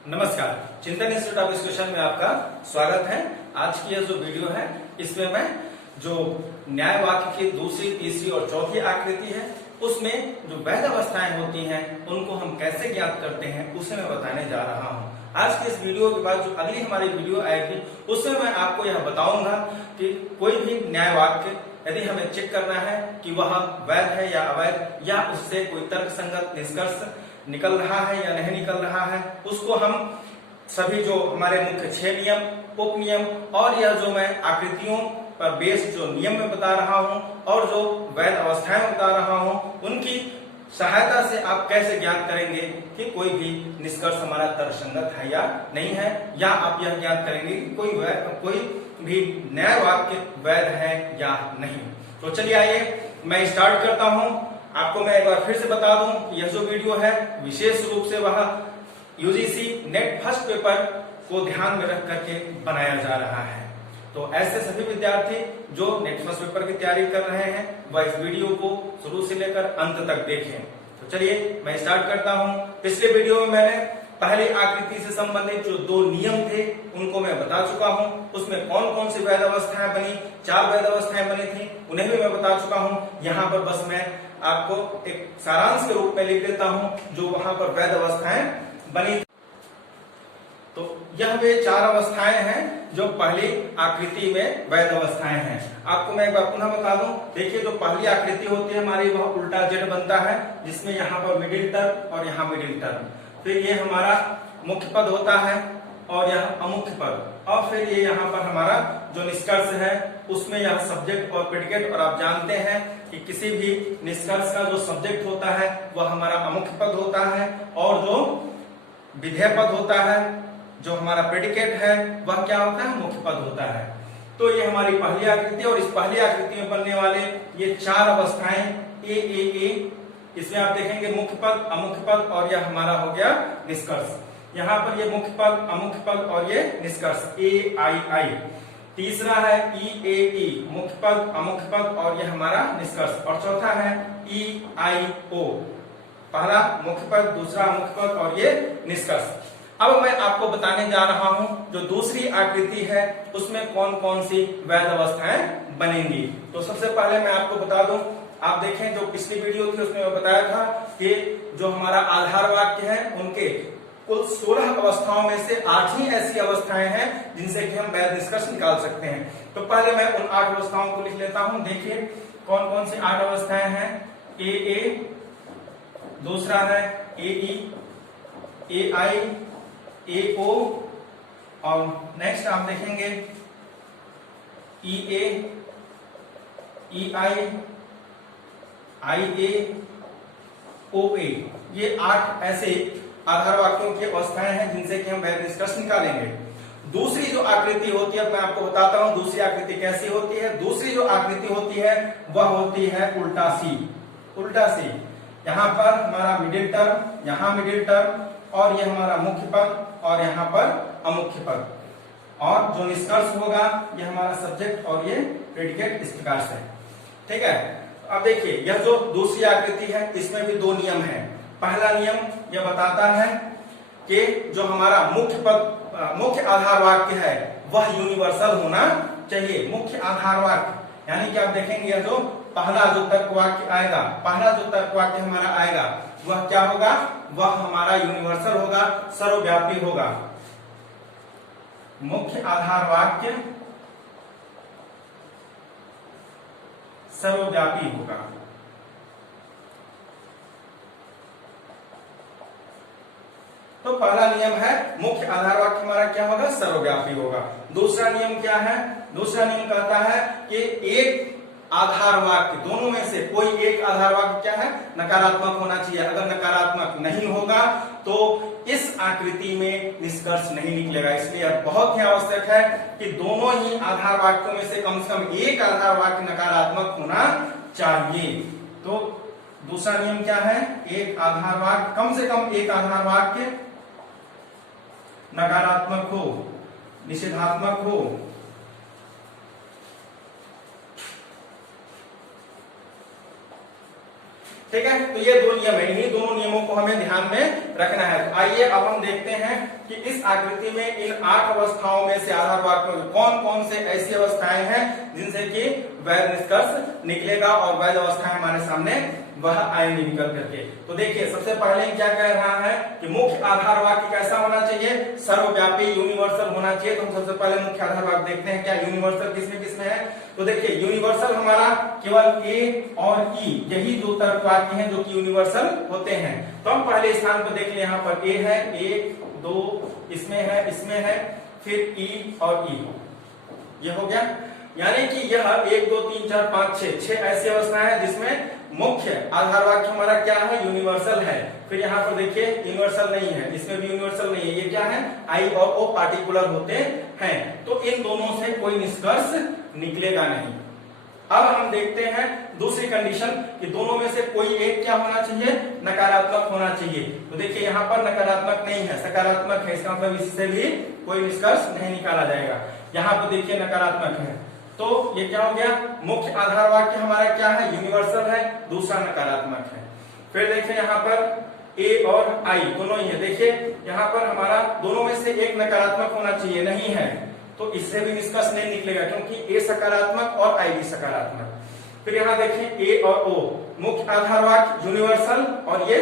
नमस्कार, चिंतन institute of education में आपका स्वागत है। आज की यह जो वीडियो है इसमें मैं जो न्याय वाक्य की दूसरी, तीसरी और चौथी आकृति है उसमें जो वैध अवस्थाएं होती हैं उनको हम कैसे ज्ञात करते हैं उसे मैं बताने जा रहा हूं। आज की इस वीडियो के बाद जो अगली हमारी वीडियो आएगी उसमें मैं आपको यह बताऊंगा कि कोई भी न्याय वाक्य यदि हमें चेक करना है कि वह वैध है या अवैध या उससे कोई तर्कसंगत निष्कर्ष निकल रहा है या नहीं निकल रहा है, उसको हम सभी जो हमारे मुख्य 6 नियम, उप नियम और यह जो मैं आकृतियों पर बेस्ड जो नियम में बता रहा हूं और जो वैध अवस्थाएं बता रहा हूं उनकी सहायता से आप कैसे ज्ञात करेंगे कि कोई भी निष्कर्ष हमारा तर्कसंगत है या नहीं है, या आप यह ज्ञात करेंगे कि कोई भी न्याय वाक्य वैध है या नहीं। तो चलिए आइए मैं स्टार्ट करता हूं। आपको मैं एक बार फिर से बता दूं कि यह जो वीडियो है विशेष रूप से वह यूजीसी नेट फर्स्ट पेपर को ध्यान में रख करके बनाया जा रहा है। तो ऐसे सभी विद्यार्थी जो नेट फर्स्ट पेपर की तैयारी कर रहे हैं वह इस वीडियो को शुरू से लेकर अंत तक देखें। तो चलिए मैं स्टार्ट करता हूं। पिछले वीडियो में मैंने पहली आकृति से संबंधित जो 2 नियम थे उनको मैं बता चुका हूं। उसमें कौन कौन सी वैध अवस्थाएं बनी, 4 वैध अवस्थाएं बनी थी, उन्हें भी मैं बता चुका हूं। यहाँ पर बस मैं आपको एक सारांश के रूप में लिख देता हूं जो वहां पर वैध अवस्थाएं बनी। तो यह वे 4 अवस्थाएं हैं जो पहली आकृति में वैध अवस्थाएं हैं। आपको मैं एक बार पुनः बता दूं, देखिए जो पहली आकृति होती है हमारी वह उल्टा जेड बनता है जिसमें यहाँ पर मिडिल टर्म और यहाँ मिडिल टर्म, फिर ये हमारा मुख्य पद होता है और यह अमुख्य पद, और फिर ये यहाँ पर हमारा जो निष्कर्ष है उसमें यह सब्जेक्ट और प्रेडिकेट। और आप जानते हैं कि किसी भी निष्कर्ष का जो सब्जेक्ट होता है वह हमारा अमुख्य पद होता है और जो विधेय पद होता है, जो हमारा प्रेडिकेट है वह क्या होता है, मुख्य पद होता है। तो ये हमारी पहली आकृति और इस पहली आकृति में बनने वाले ये 4 अवस्थाएं ए, इसमें आप देखेंगे मुख्य पद, अमुख्य पद और यह हमारा हो गया निष्कर्ष। यहाँ पर ये मुख्य पद, अमुख्य पद और ये निष्कर्ष ए आई। तीसरा है ई, मुख्य पद, अमुख्य पद और ये हमारा निष्कर्ष। और चौथा है ई आई ओ, पहला मुख्य पद, दूसरा मुख्य पद और ये निष्कर्ष। अब मैं आपको बताने जा रहा हूं जो दूसरी आकृति है उसमें कौन कौन सी वैध अवस्थाएं बनेंगी। तो सबसे पहले मैं आपको बता दूं, आप देखें जो पिछली वीडियो थी उसमें मैं बताया था कि जो हमारा आधार वाक्य है उनके कुल 16 अवस्थाओं में से 8 ही ऐसी अवस्थाएं हैं जिनसे कि हम वैध निष्कर्ष निकाल सकते हैं। तो पहले मैं उन 8 अवस्थाओं को लिख लेता हूं। देखिए कौन कौन सी 8 अवस्थाएं हैं। ए, दूसरा है ए आई, ए ओ, और नेक्स्ट आप देखेंगे ई आई ए ओ ए। ये 8 ऐसे आधार वाक्यों की अवस्थाएं हैं जिनसे कि हम वैध निष्कर्ष निकालेंगे। दूसरी जो आकृति होती है मैं आपको बताता हूं दूसरी आकृति कैसी होती है। दूसरी जो आकृति होती है वह होती है उल्टा सी। यहाँ पर हमारा मिडिल टर्म, यहाँ मिडिल टर्म और ये हमारा मुख्य पद और यहाँ पर अमुख्य पद, और जो निष्कर्ष होगा ये हमारा सब्जेक्ट और ये प्रेडिकेट इस प्रकार से। ठीक है, अब देखिए यह जो दूसरी आकृति है इसमें भी 2 नियम है। पहला नियम यह बताता है कि जो हमारा मुख्य आधार वाक्य है वह यूनिवर्सल होना चाहिए। मुख्य आधार वाक्य यानी कि आप देखेंगे यह जो पहला जो तर्क वाक्य आएगा, पहला जो तर्क वाक्य हमारा आएगा वह क्या होगा, वह हमारा यूनिवर्सल होगा, सर्वव्यापी होगा। मुख्य आधार वाक्य सर्वव्यापी होगा। तो पहला नियम है मुख्य आधार वाक्य हमारा क्या होगा, सर्वव्यापी होगा। दूसरा नियम क्या है, दूसरा नियम कहता है कि एक आधार वाक्य, दोनों में से कोई एक आधार वाक्य क्या है, नकारात्मक होना चाहिए। अगर नकारात्मक नहीं होगा तो इस आकृति में निष्कर्ष नहीं निकलेगा। इसलिए यह बहुत ही आवश्यक है कि दोनों ही आधार वाक्यों में से कम एक आधार वाक्य नकारात्मक होना चाहिए। तो दूसरा नियम क्या है, एक आधार वाक्य, कम से कम एक आधार वाक्य नकारात्मक हो, निषेधात्मक हो, ठीक है, तो ये दो नियम है, इन्हीं दोनों नियमों को हमें ध्यान में रखना है। तो आइए अब हम देखते हैं कि इस आकृति में इन 8 अवस्थाओं में से आधार वाक्यों में कौन कौन से ऐसी अवस्थाएं हैं जिनसे कि वैध निष्कर्ष निकलेगा और वैध अवस्थाएं हमारे सामने वह आएंगी निकल करके। तो देखिए सबसे पहले क्या कह रहा है कि मुख्य आधार वाक्य कैसा होना चाहिए, सर्वव्यापी यूनिवर्सल होना चाहिए। तो हम सबसे पहले मुख्य आधार वाक्य देखते हैं क्या यूनिवर्सल किसमें किसमें है। तो देखिए यूनिवर्सल हमारा केवल ए और ई, यही दो तर्क वाक्य हैं जो कि यूनिवर्सल होते हैं। तो हम पहले स्थान पर देख ले, यहाँ पर ए है, 1 2 इसमें है, फिर ई और ई, ये हो गया। यानी कि यह 1 2 3 4 5 6 ऐसी अवस्थाएं हैं जिसमें मुख्य आधार वाक्य हमारा क्या है, यूनिवर्सल है। फिर यहाँ पर देखिए यूनिवर्सल नहीं है, इसमें भी यूनिवर्सल नहीं है, ये क्या है, आई और ओ पार्टिकुलर होते हैं। तो इन दोनों से कोई निष्कर्ष निकलेगा नहीं। अब हम देखते हैं दूसरी कंडीशन कि दोनों में से कोई एक क्या होना चाहिए, नकारात्मक होना चाहिए। तो देखिए यहाँ पर नकारात्मक नहीं है, सकारात्मक है, इसका मतलब इससे भी कोई निष्कर्ष नहीं निकाला जाएगा। यहाँ पर देखिए नकारात्मक है, तो ये क्या हो गया, मुख्य आधार वाक्य हमारा क्या है, यूनिवर्सल है, दूसरा नकारात्मक है। फिर देखिए यहाँ पर ए और आई दोनों ही है, देखिए यहाँ पर हमारा दोनों में से एक नकारात्मक होना चाहिए, नहीं है, तो इससे भी निष्कर्ष नहीं निकलेगा क्योंकि ए सकारात्मक और आई भी सकारात्मक। फिर यहाँ देखिए ए और ओ, मुख्य आधार वाक्य यूनिवर्सल और ये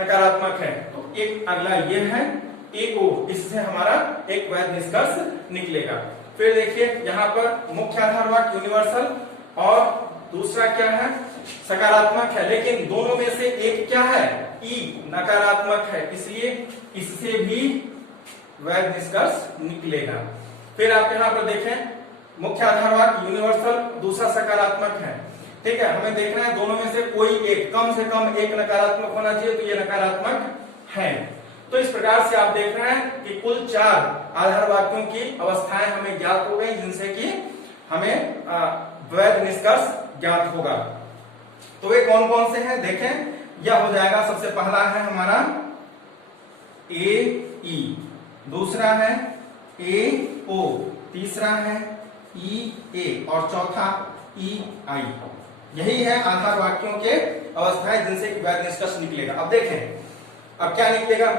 नकारात्मक है, तो एक अगला ये है ए ओ, इससे हमारा एक वैध निष्कर्ष निकलेगा। फिर देखिए यहाँ पर मुख्य आधार वाक्य यूनिवर्सल और दूसरा क्या है, सकारात्मक है, लेकिन दोनों में से एक क्या है, ई नकारात्मक है, इसलिए इससे भी वैध निष्कर्ष निकलेगा। फिर आप यहाँ पर देखें मुख्य आधार वाक्य यूनिवर्सल, दूसरा सकारात्मक है, ठीक है, हमें देखना है दोनों में से कोई एक, कम से कम एक नकारात्मक होना चाहिए, तो ये नकारात्मक है। तो इस प्रकार से आप देख रहे हैं कि कुल 4 आधार वाक्यों की अवस्थाएं हमें ज्ञात हो गई जिनसे कि हमें वैध निष्कर्ष ज्ञात होगा। तो वे कौन कौन से हैं देखें, यह हो जाएगा, सबसे पहला है हमारा ए ई, दूसरा है ए ओ, तीसरा है ई ए और चौथा ई आई। यही है आधार वाक्यों के अवस्थाएं जिनसे कि वैध निष्कर्ष निकलेगा। अब देखें अब क्या निकलेगा,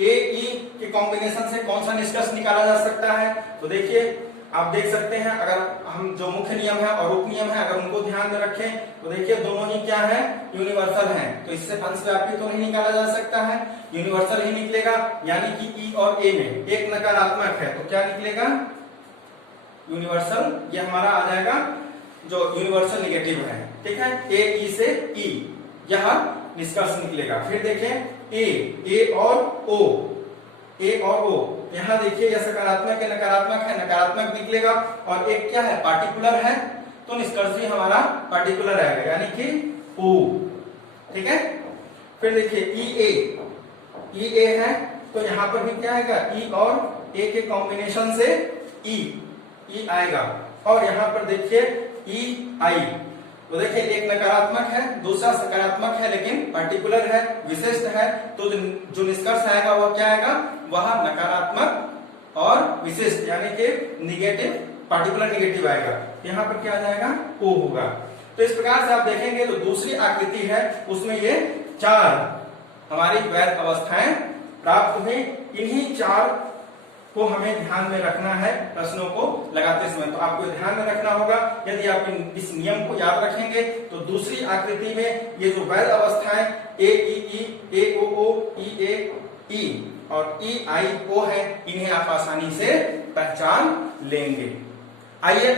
ए ई के कॉम्बिनेशन से कौन सा निष्कर्ष निकाला जा सकता है। तो देखिए आप देख सकते हैं, अगर हम जो मुख्य नियम है और उप नियम है अगर उनको ध्यान में रखें तो देखिए दोनों ही क्या है, यूनिवर्सल हैं, तो इससे अंशव्यापी तो नहीं निकाला जा सकता है, यूनिवर्सल ही निकलेगा। यानी कि ई और ए में एक नकारात्मक है, तो क्या निकलेगा, यूनिवर्सल, ये हमारा आ जाएगा जो यूनिवर्सल निगेटिव है, ठीक है, ए ई से ई, यह निष्कर्ष निकलेगा। फिर देखें ए और ओ, ए और ओ, यहाँ देखिए यह सकारात्मक है, नकारात्मक है, नकारात्मक निकलेगा, और एक क्या है, पार्टिकुलर है, तो निष्कर्ष भी हमारा पार्टिकुलर आएगा, यानी कि ओ, ठीक है। फिर देखिए ई ए है, तो यहाँ पर भी क्या आएगा, ई और ए के कॉम्बिनेशन से ई आएगा, और यहाँ पर देखिए ई आई, तो देखिए एक नकारात्मक है, दूसरा सकारात्मक है, लेकिन पार्टिकुलर है, विशिष्ट है, तो जो निष्कर्ष आएगा वह क्या आएगा, वह नकारात्मक और विशिष्ट यानी कि निगेटिव, पार्टिकुलर निगेटिव आएगा। यहाँ पर क्या आ जाएगा, ओ होगा। तो इस प्रकार से आप देखेंगे तो दूसरी आकृति है उसमें ये 4 हमारी वैध अवस्थाएं प्राप्त हुई। इन्हीं 4 को हमें ध्यान में रखना है प्रश्नों को लगाते समय, तो आपको ध्यान में रखना होगा। यदि आप इस नियम को याद रखेंगे तो दूसरी आकृति में ये जो वैध अवस्थाएं ए ई ए ओ ई ए ई और ई आई ओ है, इन्हें आप आसानी से पहचान लेंगे। आइए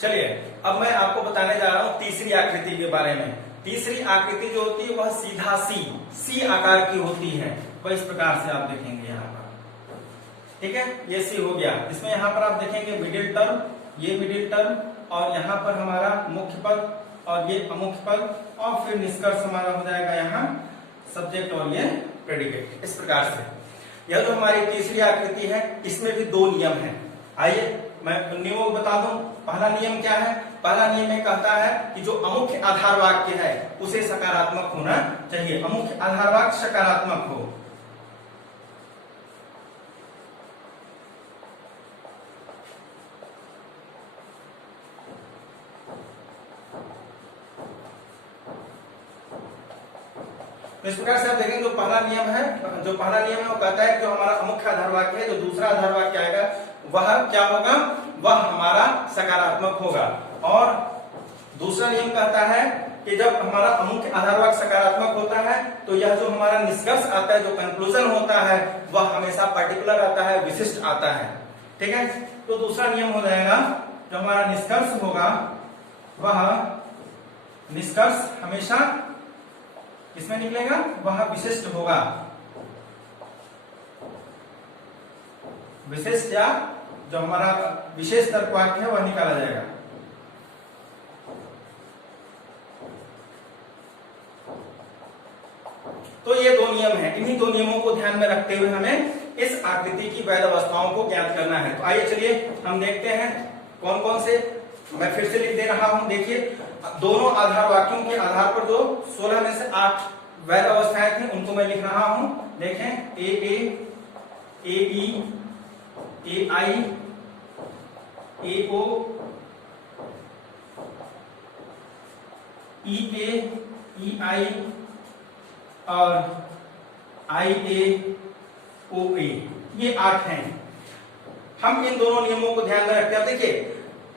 चलिए अब मैं आपको बताने जा रहा हूं तीसरी आकृति के बारे में। तीसरी आकृति जो होती है वह सीधा सी आकार की होती है, वह इस प्रकार से आप देखेंगे यहाँ पर, ठीक है, ये सी हो गया। इसमें यहाँ पर आप देखेंगे मिडिल टर्म, ये मिडिल टर्म, और यहाँ पर हमारा मुख्य पद और ये अमुख्य पद, और फिर निष्कर्ष हमारा हो जाएगा यहाँ सब्जेक्ट और ये प्रेडिकेट। इस प्रकार से यह जो हमारी तीसरी आकृति है इसमें भी 2 नियम हैं। आइए मैं नियमों को बता दूं। पहला नियम क्या है, पहला नियम ये कहता है कि जो अमुख्य आधार वाक्य है उसे सकारात्मक होना चाहिए, अमुख्य आधार वाक्य सकारात्मक हो। तो इस प्रकार से आप देखेंगे जो पहला नियम है वो कहता है कि जो हमारा अमुख्य आधार वाक्य है, जो दूसरा आधार वाक्य आएगा वह क्या होगा, वह हमारा सकारात्मक होगा। और दूसरा नियम कहता है कि जब हमारा अमुख्य आधार वाक्य सकारात्मक होता है तो यह जो हमारा निष्कर्ष आता है, जो कंक्लूजन होता है, वह हमेशा पर्टिकुलर आता है, विशिष्ट आता है। ठीक है, तो दूसरा नियम हो जाएगा जो हमारा निष्कर्ष होगा वह निष्कर्ष हमेशा किसमें निकलेगा, वह विशिष्ट होगा। विशिष्ट या जो हमारा विशेष तर्क वाक्य है वह निकाला जाएगा। तो ये दो नियम हैं, इन्हीं दो नियमों को ध्यान में रखते हुए हमें इस आकृति की वैध अवस्थाओं को ज्ञात करना है। तो आइए चलिए हम देखते हैं कौन कौन से, मैं फिर से लिख दे रहा हूं। देखिए, दोनों आधार वाक्यों के आधार पर जो 16 में से 8 वैध अवस्थाएं थी उनको मैं लिख रहा हूं। देखें, ए ई, ए आई, ए ओ, ई आई और आई ए ओ ए, ये 8 हैं। हम इन दोनों नियमों को ध्यान में रखते हैं। देखिए,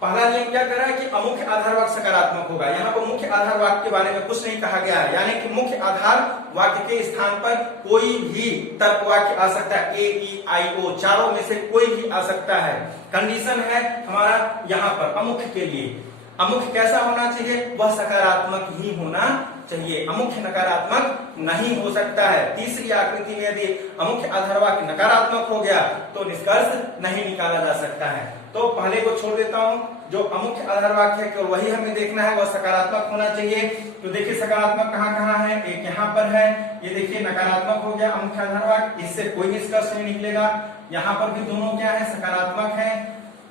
पहला नियम क्या कर रहा है कि अमुख्य आधार वाक्य सकारात्मक होगा। यहाँ पर मुख्य आधार वाक्य के बारे में कुछ नहीं कहा गया है, यानी कि मुख्य आधार वाक्य के स्थान पर कोई भी तर्क वाक्य आ सकता है। ए ई आई ओ चारों में से कोई भी आ सकता है। कंडीशन है हमारा यहाँ पर अमुख्य के लिए, अमुख्य कैसा होना चाहिए, वह सकारात्मक ही होना चाहिए, अमुख्य नकारात्मक नहीं हो सकता है। तीसरी आकृति में यदि अमुख्य आधार वाक्य नकारात्मक हो गया तो निष्कर्ष नहीं निकाला जा सकता है। तो पहले को छोड़ देता हूं, जो अमुख्य आधार वाक्य है केवल वही हमें देखना है, वह सकारात्मक होना चाहिए। तो देखिए सकारात्मक कहाँ कहाँ है, एक यहाँ पर है, ये देखिए नकारात्मक हो गया अमुख्य आधार वाक्य, इससे कोई निष्कर्ष नहीं निकलेगा। यहाँ पर भी दोनों क्या है, सकारात्मक है,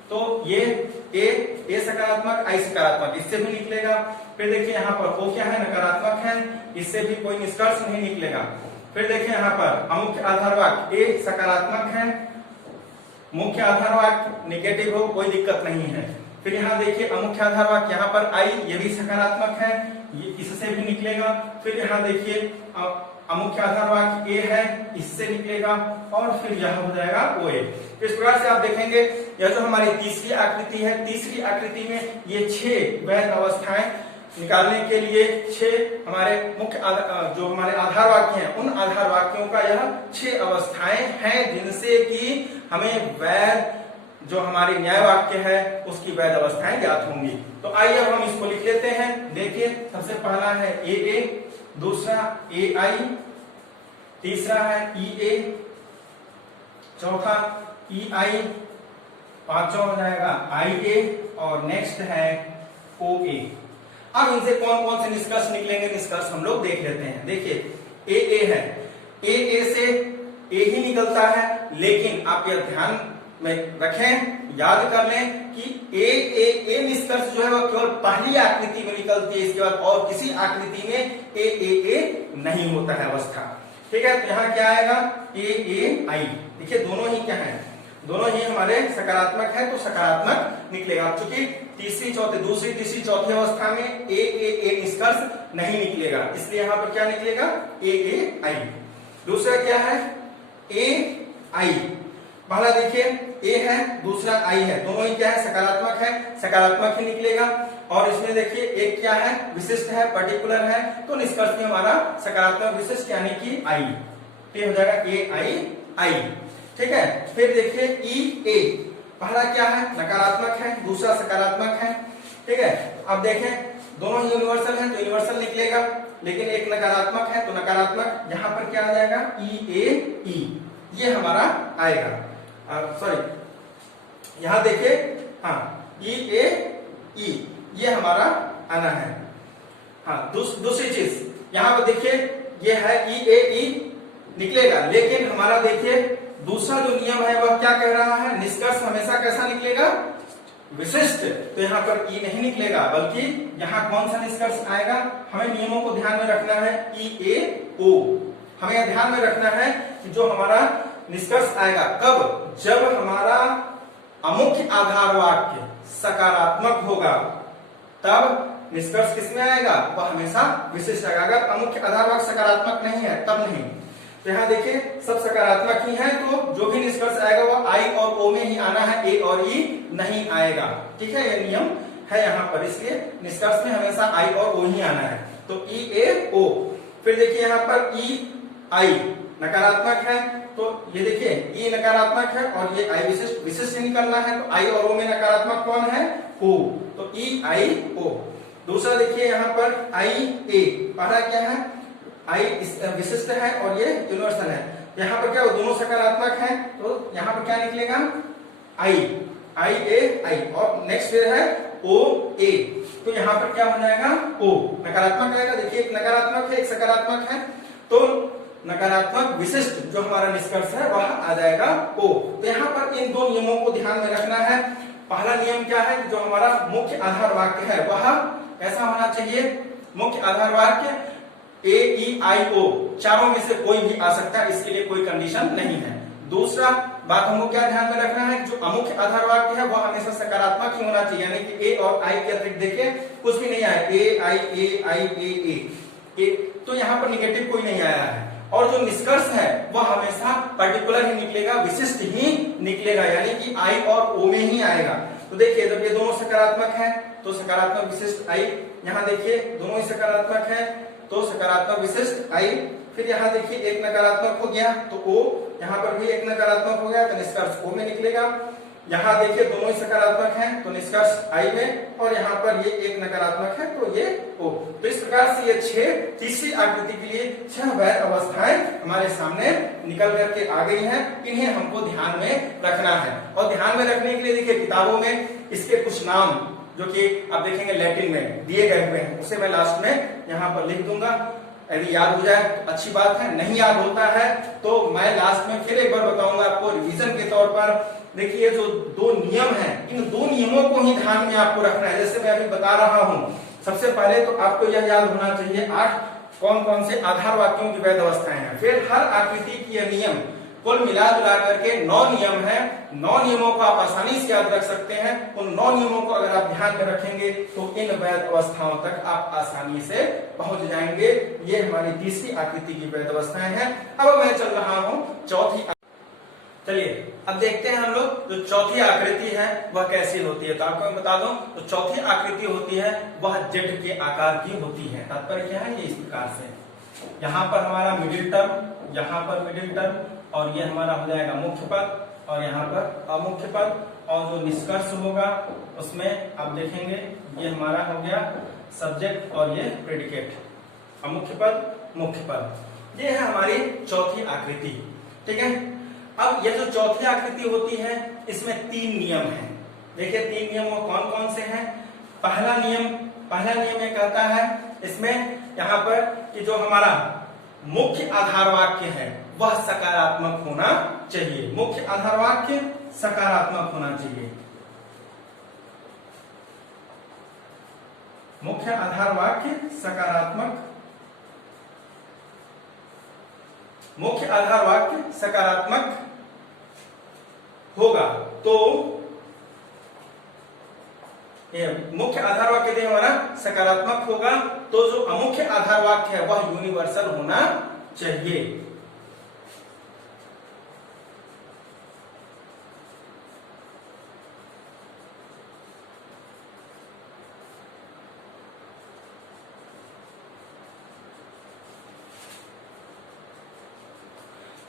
तो ये ए सकारात्मक, आई सकारात्मक, इससे भी निकलेगा। फिर देखिए यहाँ पर ओ क्या है, नकारात्मक है, इससे भी कोई निष्कर्ष नहीं निकलेगा। फिर देखिए यहाँ पर अमुख्य आधार वाक्य ए सकारात्मक है, मुख्य आधार वाक्य नेगेटिव हो, कोई दिक्कत नहीं है। फिर यहाँ देखिए अमुख्य आधार वाक्य यहाँ पर आई, ये भी सकारात्मक है, ये इससे भी निकलेगा। फिर यहाँ देखिए अमुख्य आधार वाक्य ए है, इससे निकलेगा, और फिर यह हो जाएगा ओ ए। इस प्रकार से आप देखेंगे यह जो हमारी तीसरी आकृति है, तीसरी आकृति में ये 6 वैध अवस्थाएं निकालने के लिए 6 हमारे मुख्य जो हमारे आधार वाक्य हैं, उन आधार वाक्यों का यह 6 अवस्थाएं हैं जिनसे कि हमें वैध जो हमारी न्याय वाक्य है उसकी वैध अवस्थाएं ज्ञात होंगी। तो आइए अब हम इसको लिख लेते हैं। देखिए, सबसे पहला है ए, दूसरा ए आई, तीसरा है ई ए, चौथा ई आई, पांचवा हो जाएगा आई ए, और नेक्स्ट है ओ ए। अब इनसे कौन कौन से निष्कर्ष निकलेंगे, निष्कर्ष हम लोग देख लेते हैं। देखिए ए है, ए से ए ही निकलता है, लेकिन आप यह ध्यान में रखें, याद कर लें कि ए निष्कर्ष जो है वह केवल पहली आकृति में निकलती है, इसके बाद और किसी आकृति में ए नहीं होता है अवस्था। ठीक है, तो यहाँ क्या आएगा, ए आई। देखिए दोनों ही क्या है, दोनों ही हमारे सकारात्मक है, तो सकारात्मक निकलेगा। चूंकि दूसरी तीसरी चौथी अवस्था में ए निष्कर्ष नहीं निकलेगा, इसलिए यहाँ पर क्या निकलेगा, ए आई। दूसरा क्या है, ए आई। पहला देखिए ए है, दूसरा आई है, दोनों ही क्या है, सकारात्मक है, सकारात्मक ही निकलेगा। और इसमें देखिए एक क्या है, विशिष्ट है, पर्टिकुलर है, तो निष्कर्ष में हमारा सकारात्मक विशिष्ट यानी कि आई, तो हो जाएगा ए आई। ठीक है, फिर देखिए ई ए, पहला क्या है, नकारात्मक है, दूसरा सकारात्मक है। ठीक है, अब देखें दोनों ही यूनिवर्सल हैं तो यूनिवर्सल निकलेगा, लेकिन एक नकारात्मक है तो नकारात्मक, यहाँ पर क्या आ जाएगा, ई, ये हमारा आएगा। सॉरी, यहाँ देखिए हाँ, ई, ये हमारा आना है। हाँ, दूसरी चीज यहाँ पर देखिए ये है ई निकलेगा, लेकिन हमारा देखिए दूसरा जो नियम है वह क्या कह रहा है, निष्कर्ष हमेशा कैसा निकलेगा, विशिष्ट। तो यहाँ पर ई नहीं निकलेगा, बल्कि यहाँ कौन सा निष्कर्ष आएगा, हमें नियमों को ध्यान में रखना है, ई ए ओ। हमें ध्यान में रखना है कि जो हमारा निष्कर्ष आएगा कब, जब हमारा अमुख्य आधार वाक्य सकारात्मक होगा, तब निष्कर्ष किसमें आएगा, वह हमेशा विशिष्ट आएगा। अगर अमुख्य आधार वाक्य सकारात्मक नहीं है तब नहीं। तो यहाँ देखिए सब सकारात्मक ही है, तो जो भी निष्कर्ष आएगा वह आई और ओ में ही आना है, ए और ई नहीं आएगा। ठीक है, यह नियम है यहाँ पर, इसलिए निष्कर्ष में हमेशा आई और ओ ही आना है। तो ई ए ओ। फिर देखिए यहाँ पर ई आई नकारात्मक है, तो ये देखिए ई नकारात्मक है और ये आई विशिष्ट, विशिष्ट निकलना है। तो आई और ओ में नकारात्मक कौन है, ओ। तो ई आई ओ। दूसरा देखिए यहाँ पर आई ए, पहला क्या है, आई विशिष्ट है और ये यूनिवर्सल है। यहाँ पर क्या हो, दोनों सकारात्मक है, तो यहाँ पर क्या निकलेगा, आई, आई ए आई। और नेक्स्ट फिर है ओ ए, तो यहाँ पर क्या हो जाएगा, ओ नकारात्मक आएगा। देखिए एक नकारात्मक है एक सकारात्मक है, तो नकारात्मक विशिष्ट जो हमारा निष्कर्ष है वह आ जाएगा ओ। तो यहाँ पर इन दो नियमों को ध्यान में रखना है। पहला नियम क्या है कि जो हमारा मुख्य आधार वाक्य है वह कैसा होना चाहिए, मुख्य आधार वाक्य ए ई आई ओ चारों में से कोई भी आ सकता है, इसके लिए कोई कंडीशन नहीं है। दूसरा बात हमको क्या ध्यान में रखना है, जो अमुख्य आधार वाक्य है वह हमेशा सकारात्मक ही होना चाहिए, यानी कि ए और आई के अतिरिक्त देखिए कुछ भी नहीं आया, ए आई ए, तो यहाँ पर निगेटिव कोई नहीं आया है। और जो निष्कर्ष है वह हमेशा पर्टिकुलर ही निकलेगा, विशिष्ट ही निकलेगा, यानी कि आई और ओ में ही आएगा। तो देखिए जब ये दोनों सकारात्मक है तो सकारात्मक विशिष्ट आई, यहाँ देखिए दोनों ही सकारात्मक है तो सकारात्मक विशिष्ट आई। फिर यहाँ देखिए एक नकारात्मक हो गया तो ओ, यहाँ पर भी एक नकारात्मक हो गया तो निष्कर्ष ओ में निकलेगा। यहाँ देखिए दोनों ही सकारात्मक हैं तो निष्कर्ष आई में, और यहाँ पर ये एक नकारात्मक है तो ये ओ। तो इस प्रकार से ये 6 तीसरी आकृति के लिए 6 वैध अवस्थाएं हमारे सामने निकल करके आ गई हैं। इन्हें हमको ध्यान में रखना है, और ध्यान में रखने के लिए देखिए किताबों में इसके कुछ नाम जो कि आप देखेंगे लैटिन में दिए गए हुए हैं, उसे मैं लास्ट में यहाँ पर लिख दूंगा। यदि याद हो जाए तो अच्छी बात है, नहीं याद होता है तो मैं लास्ट में फिर एक बार बताऊंगा आपको रिवीजन के तौर पर। देखिए जो 2 नियम हैं, इन 2 नियमों को ही ध्यान में आपको रखना है। जैसे मैं अभी बता रहा हूं, सबसे पहले तो आपको यह याद होना चाहिए 8 कौन कौन से आधार वाक्यों की वैध अवस्थाएं हैं। फिर हर आकृति की यह नियम कुल मिला जुला करके 9 नियम है। 9 नियमों को आप आसानी से याद रख सकते हैं। उन 9 नियमों को अगर आप ध्यान में रखेंगे तो इन वैध अवस्थाओं तक आप आसानी से पहुंच जाएंगे। ये हमारी तीसरी आकृति की वैध अवस्थाएं हैं। अब मैं चल रहा हूं चौथी। चलिए अब देखते हैं हम लोग जो चौथी आकृति है वह कैसी होती है। तो आपको मैं बता दूं, तो चौथी आकृति होती है वह जेड के आकार की होती है। तात्पर्य क्या है, ये इस प्रकार से, यहाँ पर हमारा मिडिल टर्म, यहाँ पर मिडिल टर्म, और ये हमारा हो जाएगा मुख्य पद, और यहाँ पर अमुख्य पद, और जो निष्कर्ष होगा उसमें आप देखेंगे ये हमारा हो गया सब्जेक्ट और ये प्रेडिकेट, अमुख्य पद मुख्य पद। ये है हमारी चौथी आकृति। ठीक है, अब ये जो चौथी आकृति होती है इसमें 3 नियम हैं। देखिए 3 नियम वो कौन कौन से हैं। पहला नियम ये कहता है इसमें यहाँ पर कि जो हमारा मुख्य आधार वाक्य है वह सकारात्मक होना चाहिए। मुख्य आधार वाक्य सकारात्मक होना चाहिए। मुख्य आधार वाक्य सकारात्मक, मुख्य आधार वाक्य सकारात्मक होगा। तो ये मुख्य आधार वाक्य यदि हमारा सकारात्मक होगा तो जो अमुख्य आधार वाक्य है वह यूनिवर्सल होना चाहिए।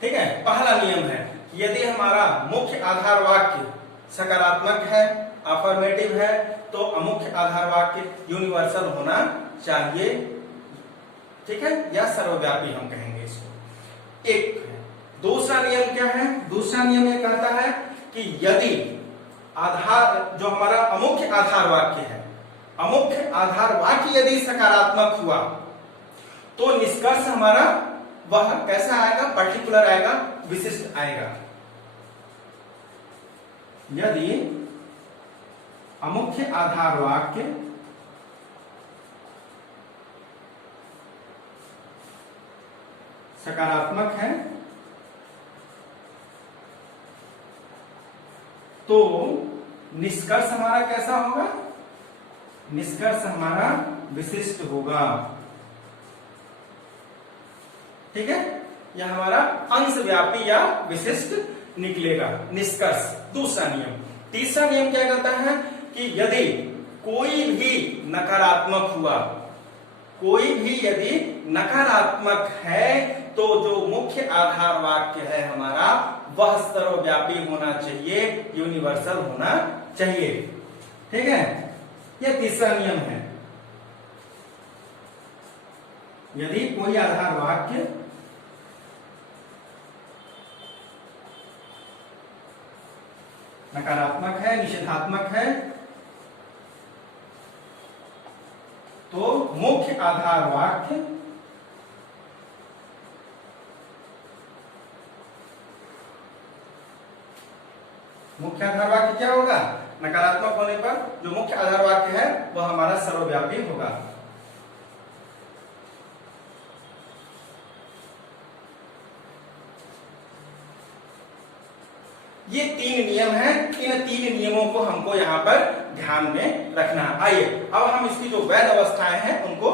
ठीक है, पहला नियम है यदि हमारा मुख्य आधार वाक्य सकारात्मक है, अफर्मेटिव है, तो अमुख्य आधार वाक्य यूनिवर्सल होना चाहिए। ठीक है, या सर्वव्यापी हम कहेंगे इसको। एक दूसरा नियम क्या है, दूसरा नियम ये कहता है कि यदि आधार जो हमारा अमुख्य आधार वाक्य है, अमुख्य आधार वाक्य यदि सकारात्मक हुआ तो निष्कर्ष हमारा वह कैसा आएगा, पर्टिकुलर आएगा, विशिष्ट आएगा। यदि अमुख्य आधार वाक्य सकारात्मक है तो निष्कर्ष हमारा कैसा होगा, निष्कर्ष हमारा विशिष्ट होगा। ठीक है, यह हमारा अंशव्यापी या विशिष्ट निकलेगा निष्कर्ष। दूसरा नियम। तीसरा नियम क्या कहता है कि यदि कोई भी नकारात्मक हुआ, कोई भी यदि नकारात्मक है तो जो मुख्य आधार वाक्य है हमारा वह सर्वव्यापी होना चाहिए, यूनिवर्सल होना चाहिए। ठीक है, यह तीसरा नियम है। यदि कोई आधार वाक्य नकारात्मक है, निषेधात्मक है, तो मुख्य आधार वाक्य क्या होगा? नकारात्मक होने पर जो मुख्य आधार वाक्य है वह हमारा सर्वव्यापी होगा। ये तीन नियम हैं। इन तीन नियमों को हमको यहाँ पर ध्यान में रखना है। आइए अब हम इसकी जो वैध अवस्थाएं हैं उनको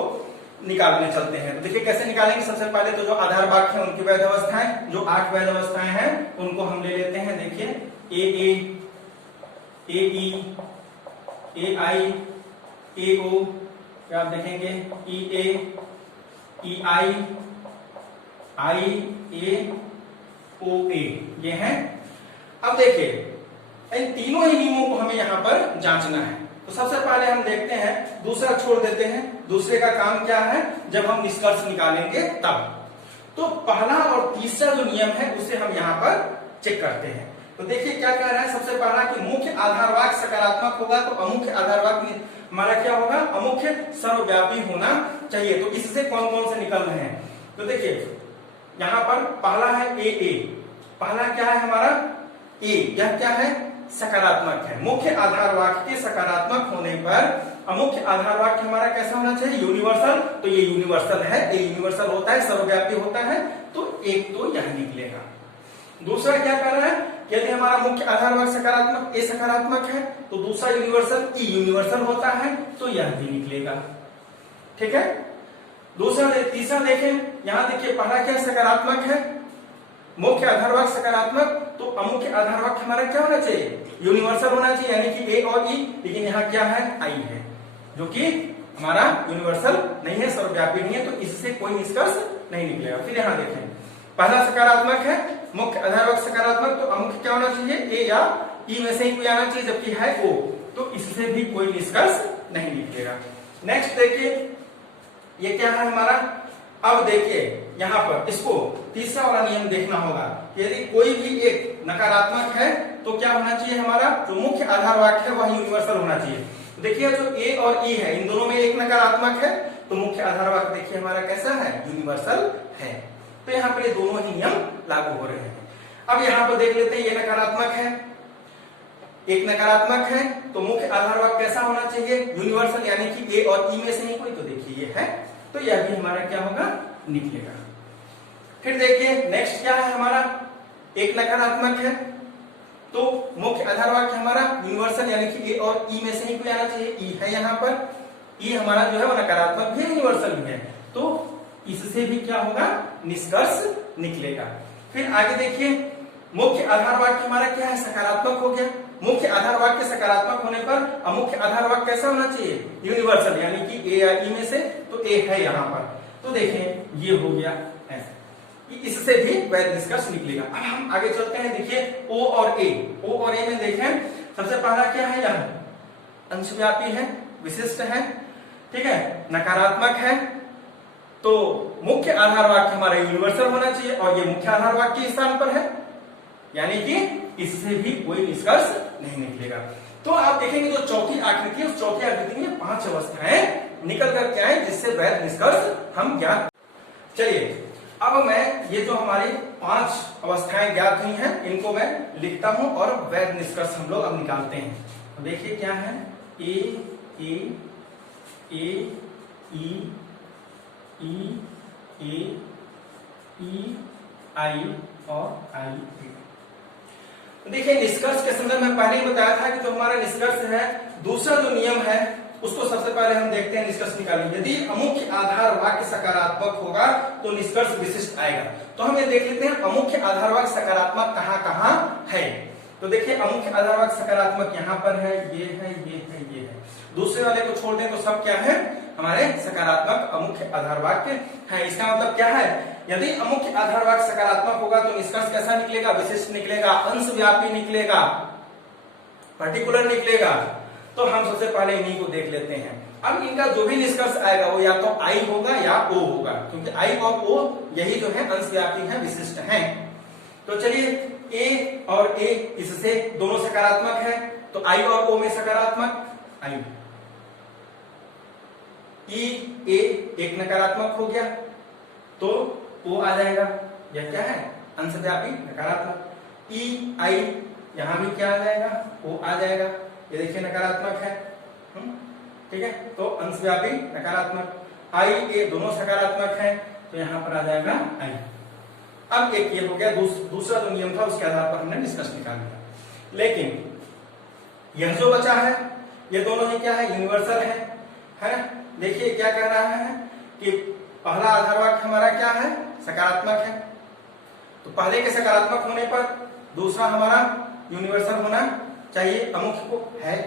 निकालने चलते हैं। तो देखिए कैसे निकालेंगे। सबसे पहले तो जो आधार वाक्य है उनकी वैध अवस्थाएं, जो 8 वैध अवस्थाएं हैं उनको हम ले लेते हैं। देखिए ए ई, ए आई, ए ओ, क्या आप देखेंगे ई आई, आई ए, ओ ए, ये है। अब देखिए इन तीनों ही नियमों को हमें यहाँ पर जांचना है। तो सबसे पहले हम देखते हैं, दूसरा छोड़ देते हैं। दूसरे का काम क्या है? जब हम निष्कर्ष निकालेंगे तब। तो पहला और तीसरा जो नियम है उसे हम यहाँ पर चेक करते हैं। तो देखिए क्या कह रहा है। सबसे पहला कि मुख्य आधार वाक्य सकारात्मक होगा तो अमुख्य आधार वाक्य हमारा क्या होगा? अमुख्य सर्वव्यापी होना चाहिए। तो इससे कौन कौन से निकल रहे हैं? तो देखिए यहाँ पर पहला है ए। पहला क्या है हमारा? ए। यह क्या है? सकारात्मक है। मुख्य आधार वाक्य के सकारात्मक होने पर अमुख्य आधार वाक्य हमारा कैसा होना चाहिए? यूनिवर्सल। तो ये यूनिवर्सल है, ये यूनिवर्सल होता है, सर्वव्यापी होता है। तो एक तो यह निकलेगा। दूसरा क्या कर रहा है? यदि हमारा मुख्य आधार वाक्य सकारात्मक, ए सकारात्मक है, तो दूसरा यूनिवर्सल ई यूनिवर्सल होता है, तो यह भी निकलेगा। ठीक है। तीसरा देखें, यहां देखिए पहला क्या सकारात्मक है, मुख्य आधार वाक्य सकारात्मक, तो अमुख्य आधार वाक्य हमारा क्या होना चाहिए? यूनिवर्सल होना चाहिए, यानी कि ए और ई। लेकिन यहाँ क्या है? आई है, जो कि हमारा यूनिवर्सल नहीं है, सर्वव्यापी नहीं है। तो इससे कोई निष्कर्ष नहीं निकलेगा। फिर यहाँ देखें, पहला सकारात्मक है, मुख्य आधार वाक्य सकारात्मक, तो अमुख्य क्या होना चाहिए? ए या ई में से ही कोई आना चाहिए, जबकि है ओ। तो इससे भी कोई निष्कर्ष नहीं निकलेगा। नेक्स्ट देखिए, ये क्या है हमारा? अब देखिए यहाँ पर इसको तीसरा वाला नियम देखना होगा। यदि कोई भी एक नकारात्मक है तो क्या होना चाहिए हमारा? जो मुख्य आधार वाक्य है वह यूनिवर्सल होना चाहिए। देखिए जो ए और ई है, इन दोनों में एक नकारात्मक है, तो मुख्य आधार वाक्य देखिए हमारा कैसा है? यूनिवर्सल है। तो यहाँ पर ये दोनों ही नियम लागू हो रहे हैं। अब यहाँ पर देख लेते हैं, ये नकारात्मक है, एक नकारात्मक है, तो मुख्य आधार वाक्य कैसा होना चाहिए? यूनिवर्सल, यानी कि ए और ई में से ही कोई। तो देखिए ये है, तो यह भी हमारा क्या होगा? निकलेगा। फिर देखिए नेक्स्ट क्या है हमारा? एक नकारात्मक है, तो मुख्य आधार वाक्य हमारा यूनिवर्सल, यानी कि ए और ई में से ही कोई आना चाहिए। ई है यहाँ पर, ई हमारा जो है वो नकारात्मक भी है, यूनिवर्सल भी है। तो इससे भी क्या होगा? निष्कर्ष निकलेगा। फिर आगे देखिए, मुख्य आधार वाक्य हमारा क्या है? सकारात्मक हो गया। मुख्य आधार वाक्य सकारात्मक होने पर अमुख्य आधार वाक्य कैसा होना चाहिए? यूनिवर्सल, यानी कि ए या ई में से, तो ए है यहाँ पर। तो देखें ये हो गया ऐसा, इससे भी वैध निष्कर्ष निकलेगा। अब हम आगे चलते हैं। देखिए ओ और ए, ओ और ए में देखें, सबसे पहला क्या है? यह अंशव्यापी है, विशिष्ट है, ठीक है, नकारात्मक है, तो मुख्य आधार वाक्य हमारा यूनिवर्सल होना चाहिए, और ये मुख्य आधार वाक्य के स्थान पर है, यानी कि इससे भी कोई निष्कर्ष नहीं निकलेगा। तो आप देखेंगे जो चौथी आकृति है, उस चौथी आकृति में 5 अवस्थाएं निकल कर के आए, जिससे वैध निष्कर्ष हम ज्ञात। चलिए अब मैं ये जो हमारी 5 अवस्थाएं ज्ञात हुई हैं, इनको मैं लिखता हूं और वैध निष्कर्ष हम लोग अब निकालते हैं। तो देखिए क्या है? ए ई आई और आई ए। देखिए निष्कर्ष के संदर्भ में पहले ही बताया था कि जो हमारा निष्कर्ष है, दूसरा जो नियम है उसको सबसे पहले हम देखते हैं, निष्कर्ष निकालेंगे। यदि अमुख्य आधार वाक्य सकारात्मक होगा तो निष्कर्ष विशिष्ट आएगा। तो हम ये देख लेते हैं अमुख्य आधार वाक्य सकारात्मक कहाँ कहाँ है। तो देखिए अमुख्य आधार वाक्य सकारात्मक यहाँ पर है, ये है, ये है, ये है। दूसरे वाले को छोड़ दें तो सब क्या है, हमारे सकारात्मक अमुख्य आधार वाक्य है। इसका मतलब क्या है, यदि अमुख्य आधार वाक्य सकारात्मक होगा तो निष्कर्ष कैसा निकलेगा, विशिष्ट निकलेगा, अंशव्यापी निकलेगा, पर्टिकुलर निकलेगा। तो हम सबसे पहले इन्हीं को देख लेते हैं। अब इनका जो भी निष्कर्ष आएगा वो या तो आई होगा या ओ होगा, क्योंकि आई और ओ यही जो है अंशव्यापी है, विशिष्ट है। तो चलिए ए और ए इससे दोनों सकारात्मक है, तो आई और ओ में सकारात्मक, आई ई ए एक नकारात्मक हो गया तो ओ आ जाएगा, यह क्या है, अंशव्यापी नकारात्मक। ई आई यहां भी क्या आ जाएगा, ओ आ जाएगा, ये देखिए नकारात्मक है, ठीक है, तो अंशव्यापी नकारात्मक। आई ए दोनों सकारात्मक है तो यहां पर आ जाएगा आई। अब एक ये हो गया दूसरा जो नियम था उसके आधार पर हमने निष्कर्ष निकाल दिया। लेकिन यह जो बचा है ये दोनों ही क्या है, यूनिवर्सल है। देखिए क्या कह रहा है कि पहला आधार वाक्य हमारा क्या है, सकारात्मक है, तो पहले के सकारात्मक होने पर दूसरा हमारा यूनिवर्सल होना चाहिए, अमुख्य को है।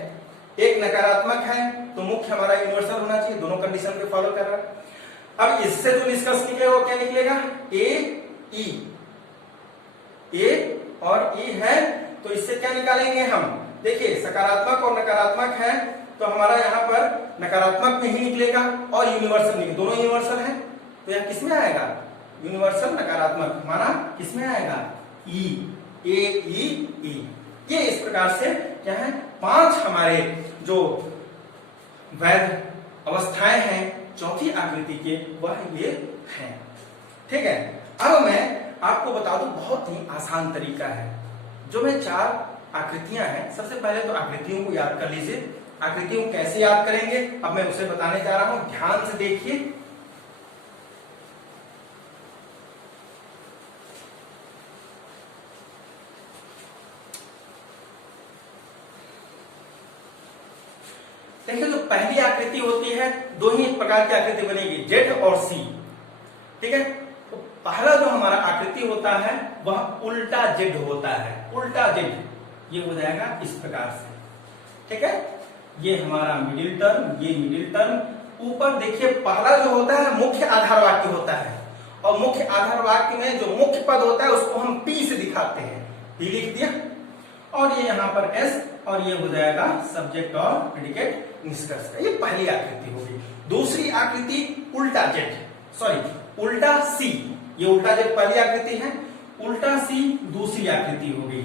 एक नकारात्मक है तो मुख्य हमारा यूनिवर्सल होना चाहिए, दोनों कंडीशन को फॉलो कर रहा है। अब इससे जो निष्कर्ष निकलेगा वो क्या निकलेगा, ए ई, ए और ई है तो इससे क्या निकालेंगे हम, देखिए सकारात्मक और नकारात्मक है तो हमारा यहाँ पर नकारात्मक में ही निकलेगा और यूनिवर्सल निकलेगा, दोनों यूनिवर्सल है तो यह किसमें आएगा, यूनिवर्सल नकारात्मक हमारा किसमें आएगा, ई, ए ई ई। ये इस प्रकार से क्या है, 5 हमारे जो वैध अवस्थाएं हैं चौथी आकृति के वह ये हैं। ठीक है, अब मैं आपको बता दूं बहुत ही आसान तरीका है, जो मैं 4 आकृतियां हैं। सबसे पहले तो आकृतियों को याद कर लीजिए। आकृतियों को कैसे याद करेंगे अब मैं उसे बताने जा रहा हूं, ध्यान से देखिए। देखिए जो पहली आकृति होती है, 2 ही प्रकार की आकृति बनेगी, जेड और सी। ठीक है, तो पहला जो हमारा आकृति होता है वह उल्टा जेड होता है, उल्टा जेड, ये हो जाएगा इस प्रकार से। ठीक है, ये हमारा मिडिल टर्म, ये मिडिल टर्म। ऊपर देखिए पहला जो होता है मुख्य आधार वाक्य होता है, और मुख्य आधार वाक्य में जो मुख्य पद होता है उसको हम पी से दिखाते हैं, पी लिख दिया, और ये यहाँ पर एस, और ये हो जाएगा सब्जेक्ट और प्रेडिकेट निष्कर्ष का। ये पहली आकृति होगी। दूसरी आकृति उल्टा जेड, सॉरी उल्टा सी, ये उल्टा जेड पहली आकृति है, उल्टा सी दूसरी आकृति हो गई।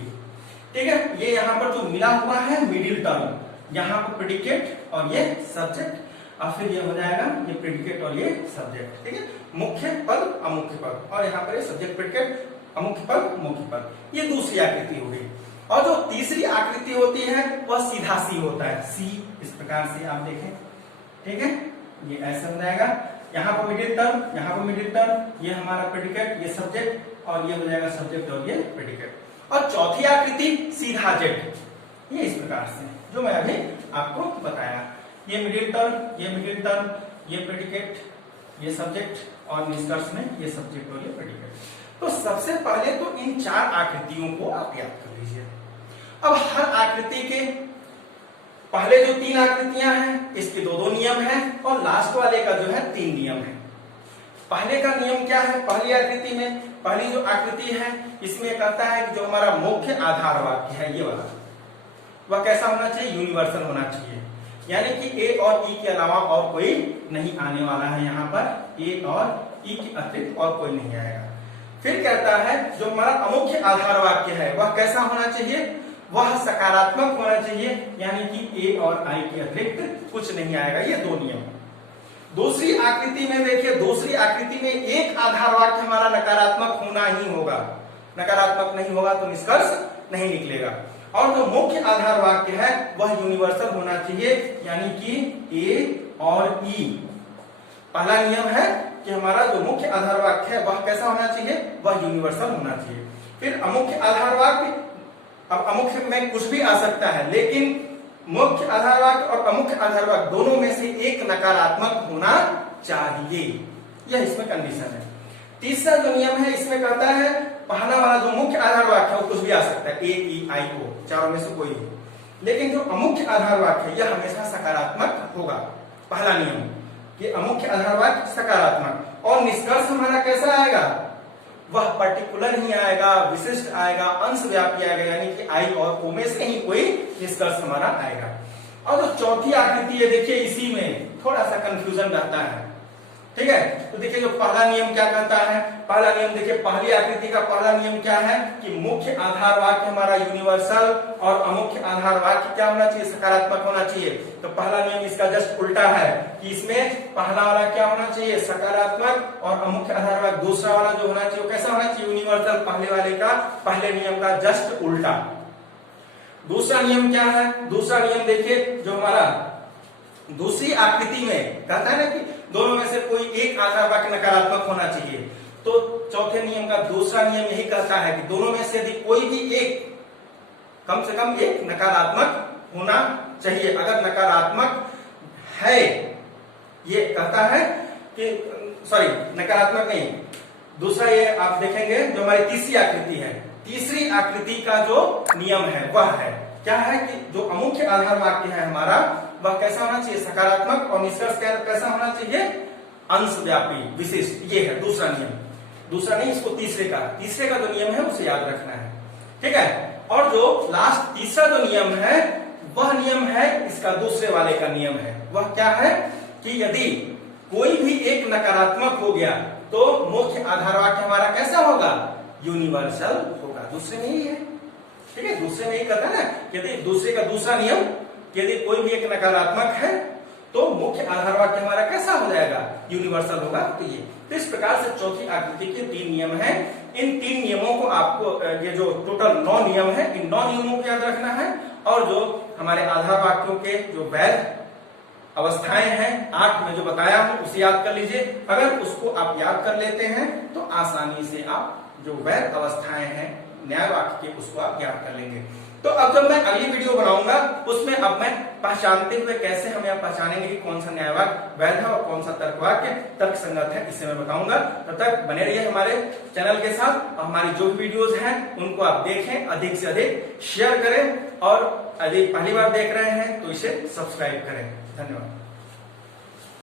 ठीक है, ये यहाँ पर जो मिला हुआ है मिडिल टर्म, यहाँ पर प्रेडिकेट और ये सब्जेक्ट, और फिर ये हो जाएगा ये प्रेडिकेट और ये सब्जेक्ट। ठीक है, मुख्य पद अमुख्य पद, और यहाँ पर ये सब्जेक्ट प्रेडिकेट, अमुख्य पद मुख्य पद, ये दूसरी आकृति हो गई। और जो तीसरी आकृति होती है वह सीधा सी होता है, सी इस प्रकार से आप देखें। ठीक है, ये ऐसा हो जाएगा, यहाँ पर मिडिल टर्म, यहाँ पर मिडिल टर्म, ये हमारा प्रेडिकेट, ये सब्जेक्ट, और ये हो जाएगा सब्जेक्ट और ये प्रेडिकेट। और चौथी आकृति सीधा जेड, ये इस प्रकार से जो मैं अभी आपको बताया, ये मिडिल टर्म, ये मिडिल टर्म, ये प्रेडिकेट, ये सब्जेक्ट, और निष्कर्ष में ये सब्जेक्ट और ये प्रेडिकेट। तो सबसे पहले तो इन 4 आकृतियों को आप याद कर लीजिए। अब हर आकृति के पहले जो 3 आकृतियां हैं इसके 2-2 नियम हैं, और लास्ट वाले का जो है 3 नियम है। पहले का नियम क्या है, पहली आकृति में, पहली जो आकृति है इसमें कहता है कि जो हमारा मुख्य आधार वाक्य है ये वाला, वह कैसा होना चाहिए, यूनिवर्सल होना चाहिए, यानी कि ए और ई के अलावा और कोई नहीं आने वाला है, यहाँ पर ए और ई के अतिरिक्त और कोई नहीं आएगा। फिर कहता है जो हमारा अमुख्य आधार वाक्य है वह कैसा होना चाहिए, वह सकारात्मक होना चाहिए, यानी कि ए और आई के अतिरिक्त कुछ नहीं आएगा। ये 2 नियम। दूसरी आकृति में देखिए, दूसरी आकृति में एक आधार वाक्य हमारा नकारात्मक होना ही होगा, नकारात्मक नहीं होगा तो निष्कर्ष नहीं निकलेगा। और जो मुख्य आधार वाक्य है वह यूनिवर्सल होना चाहिए, यानी कि ए और ई। पहला नियम है कि हमारा जो मुख्य आधार वाक्य है वह कैसा होना चाहिए, वह यूनिवर्सल होना चाहिए। फिर अमुख्य आधार वाक्य, अब अमुख्य में कुछ भी आ सकता है, लेकिन मुख्य आधार वाक्य और अमुख्य आधार वाक्य दोनों में से एक नकारात्मक होना चाहिए, यह इसमें कंडीशन है। तीसरा जो नियम है इसमें कहता है पहला वाला जो मुख्य आधार वाक्य है वो कुछ भी आ सकता है, ए ई आई ओ, चारों में से कोई भी, लेकिन जो अमुख्य आधार वाक्य है यह हमेशा सकारात्मक होगा। पहला नियम कि अमुख्य आधार वाक्य सकारात्मक, और निष्कर्ष हमारा कैसा आएगा, वह पर्टिकुलर ही आएगा, विशिष्ट आएगा, अंशव्यापी आएगा, यानी कि आई और ओ में से ही कोई निष्कर्ष हमारा आएगा। और जो चौथी आकृति है देखिए इसी में थोड़ा सा कंफ्यूजन रहता है, ठीक है। तो देखिए जो पहला नियम क्या कहता है, पहला नियम देखिए पहली आकृति का पहला नियम क्या है कि मुख्य आधार वाक्य हमारा यूनिवर्सल और अमुख्य आधार वाक्य क्या होना चाहिए, सकारात्मक होना चाहिए। तो पहला नियम इसका जस्ट उल्टा है कि इसमें पहला वाला क्या होना चाहिए, सकारात्मक, और अमुख्य आधार वाक्य दूसरा वाला जो होना चाहिए कैसा होना चाहिए, यूनिवर्सल, पहले वाले का, पहले नियम का जस्ट उल्टा। दूसरा नियम क्या है, दूसरा नियम देखिए जो हमारा दूसरी आकृति में कहता है ना कि दोनों में से कोई एक आधार वाक्य नकारात्मक होना चाहिए, तो चौथे नियम का दूसरा नियम यही कहता है कि दोनों में से यदि कोई भी एक, कम से कम एक नकारात्मक होना चाहिए। अगर नकारात्मक है, ये कहता है कि सॉरी नकारात्मक नहीं, दूसरा ये आप देखेंगे जो हमारी तीसरी आकृति है, तीसरी आकृति का जो नियम है वह है क्या है कि जो अमुख्य आधार वाक्य है हमारा वह कैसा होना चाहिए, सकारात्मक, और निष्कर्ष कैसा होना चाहिए, अंशव्यापी, विशिष्ट। ये है दूसरा नियम, दूसरा नहीं, इसको तीसरे का जो नियम है उसे याद रखना है, ठीक है। और जो लास्ट तीसरा जो नियम है वह नियम है इसका दूसरे वाले का नियम है, वह क्या है कि यदि कोई भी एक नकारात्मक हो गया तो मुख्य आधार वाक्य हमारा कैसा होगा, यूनिवर्सल होगा। दूसरे में ही है, ठीक है, दूसरे में ही कहता है ना, यदि दूसरे का दूसरा नियम, यदि कोई भी एक नकारात्मक है तो मुख्य आधार वाक्य हमारा कैसा हो जाएगा, यूनिवर्सल होगा। तो ये तो इस प्रकार से चौथी आकृति के 3 नियम हैं। इन 3 नियमों को आपको, ये जो टोटल 9 नियम है, इन 9 नियमों को याद रखना है। और जो हमारे आधार वाक्यों के जो वैध अवस्थाएं हैं 8 में जो बताया हूं उसे याद कर लीजिए। अगर उसको आप याद कर लेते हैं तो आसानी से आप जो वैध अवस्थाएं हैं न्याय वाक्य के उसको आप याद कर लेंगे। तो अब जब मैं अगली वीडियो बनाऊंगा उसमें अब मैं पहचानते हुए कैसे हम यह पहचानेंगे कि कौन सा न्याय वाक्य वैध है और कौन सा तर्क वाक्य तर्क संगत है, इसे मैं बताऊंगा। तब तक बने रहिए हमारे चैनल के साथ, और हमारी जो वीडियोस हैं उनको आप देखें, अधिक से अधिक शेयर करें, और यदि पहली बार देख रहे हैं तो इसे सब्सक्राइब करें। धन्यवाद।